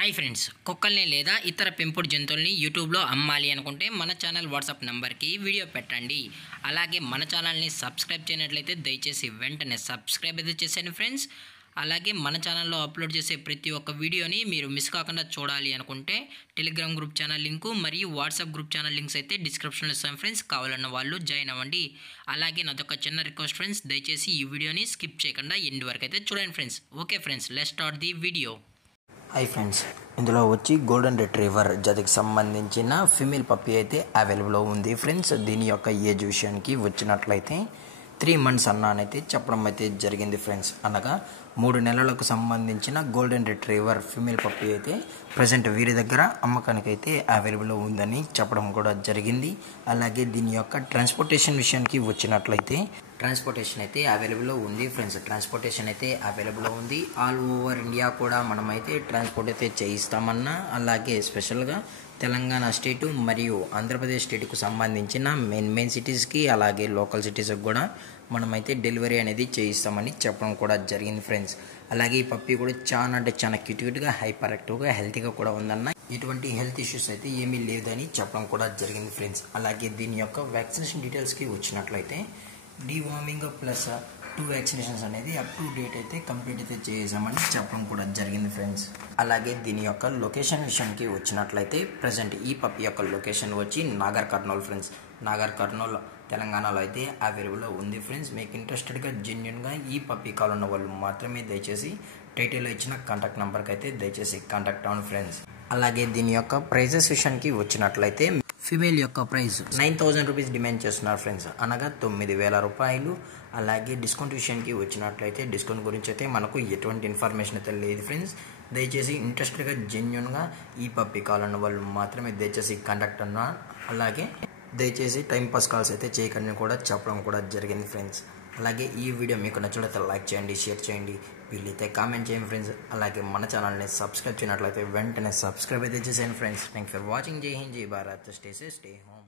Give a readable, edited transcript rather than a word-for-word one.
Hi friends, కుక్కల్ని లేదా ఇతర పెంపుడు జంతువుల్ని యూట్యూబ్లో అమ్మాలి అనుకుంటే మన ఛానల్ వాట్సాప్ నెంబర్కి వీడియో పెట్టండి. అలాగే మన ఛానల్ని సబ్స్క్రైబ్ చేయనట్లయితే దయచేసి వెంటనే సబ్స్క్రైబ్ అయితే చేసేయండి ఫ్రెండ్స్. అలాగే మన ఛానల్లో అప్లోడ్ చేసే ప్రతి ఒక్క వీడియోని మీరు మిస్ కాకుండా చూడాలి అనుకుంటే టెలిగ్రామ్ గ్రూప్ ఛానల్ లింకు మరియు వాట్సాప్ గ్రూప్ ఛానల్ లింక్స్ అయితే డిస్క్రిప్షన్లో ఇస్తాను ఫ్రెండ్స్. కావాలన్న వాళ్ళు జాయిన్ అవ్వండి. అలాగే నాదొక చిన్న రిక్వెస్ట్ ఫ్రెండ్స్, దయచేసి ఈ వీడియోని స్కిప్ చేయకుండా ఎండ్ వరకు అయితే చూడండి friends. Okay friends, let's start the video. Hi friends, ఇందులో వచ్చి గోల్డెన్ రిట్రీవర్ జాతికి సంబంధించిన ఫీమేల్ పప్పీ అయితే అవైలబుల్లో ఉంది ఫ్రెండ్స్. దీని యొక్క ఏజ్ విషయానికి వచ్చినట్లయితే 3 months అన్నానైతే చెప్పడం అయితే జరిగింది ఫ్రెండ్స్. అనగా 3 నెలలకు సంబంధించిన గోల్డెన్ రిట్రీవర్ ఫీమేల్ పప్పీ అయితే ప్రజెంట్ వీరి దగ్గర అమ్మకానికి అయితే అవైలబుల్లో ఉందని చెప్పడం కూడా జరిగింది. అలాగే దీని యొక్క ట్రాన్స్పోర్టేషన్ విషయానికి వచ్చినట్లయితే ట్రాన్స్పోర్టేషన్ అయితే అవైలబుల్లో ఉంది ఫ్రెండ్స్. ట్రాన్స్పోర్టేషన్ అయితే అవైలబుల్లో ఉంది. ఆల్ ఓవర్ ఇండియా కూడా మనమైతే ట్రాన్స్పోర్ట్ అయితే చేయిస్తామన్నా, అలాగే స్పెషల్గా తెలంగాణ స్టేటు మరియు ఆంధ్రప్రదేశ్ స్టేట్కు సంబంధించిన మెయిన్ సిటీస్కి అలాగే లోకల్ సిటీస్కి కూడా మనమైతే డెలివరీ అనేది చేయిస్తామని చెప్పడం కూడా జరిగింది ఫ్రెండ్స్. అలాగే ఈ పప్పీ కూడా చాలా క్యూట్గా హైపర్ యాక్టివ్గా హెల్తీగా కూడా ఉందన్న, ఎటువంటి హెల్త్ ఇష్యూస్ అయితే ఏమీ లేదని చెప్పడం కూడా జరిగింది ఫ్రెండ్స్. అలాగే దీని యొక్క వ్యాక్సినేషన్ డీటెయిల్స్కి వచ్చినట్లయితే డీవార్మింగ్ ప్లస్ 2 వ్యాక్సినేషన్స్ అనేది అప్ టు డేట్ అయితే కంప్లీట్ అయితే చేసామని చెప్పడం కూడా జరిగింది ఫ్రెండ్స్. అలాగే దీని యొక్క లొకేషన్ విషయానికి వచ్చినట్లయితే ప్రజెంట్ ఈ పప్పీ యొక్క లొకేషన్ వచ్చి నాగర్ కర్నూల్ ఫ్రెండ్స్. నాగర్ కర్నూల్ తెలంగాణలో అయితే అవైలబుల్లో ఉంది ఫ్రెండ్స్. మీకు ఇంట్రెస్టెడ్గా జెన్యున్గా ఈ పప్పీ కావాలన్న వాళ్ళు మాత్రమే దయచేసి టైటిల్లో ఇచ్చిన కాంటాక్ట్ నెంబర్కి అయితే దయచేసి కాంటాక్ట్ అవ్వండి ఫ్రెండ్స్. అలాగే దీని యొక్క ప్రైజెస్ విషయానికి వచ్చినట్లయితే ఫీమేల్ యొక్క ప్రైస్ 9,000 రూపీస్ డిమాండ్ చేస్తున్నారు ఫ్రెండ్స్, అనగా 9,000 రూపాయలు. అలాగే డిస్కౌంట్ విషయానికి వచ్చినట్లయితే డిస్కౌంట్ గురించి అయితే మనకు ఎటువంటి ఇన్ఫర్మేషన్ అయితే లేదు ఫ్రెండ్స్. దయచేసి ఇంట్రెస్టెడ్గా జెన్యున్గా ఈ పప్పీ కావాలన్న వాళ్ళు మాత్రమే దయచేసి కాంటాక్ట్ అన్నా. అలాగే దయచేసి టైంపాస్ కాల్స్ అయితే చేయకండి కూడా చెప్పడం కూడా జరిగింది ఫ్రెండ్స్. అలాగే ఈ వీడియో మీకు నచ్చినట్లయితే లైక్ చేయండి, షేర్ చేయండి, వీళ్ళైతే కామెంట్ చేయండి ఫ్రెండ్స్. అలాగే మన ఛానల్ని సబ్స్క్రైబ్ చేయనట్లయితే వెంటనే సబ్స్క్రైబ్ అయితే చేసేయండి ఫ్రెండ్స్. Thank for watching. జై హింద్, జై Bharat, stay safe, stay home.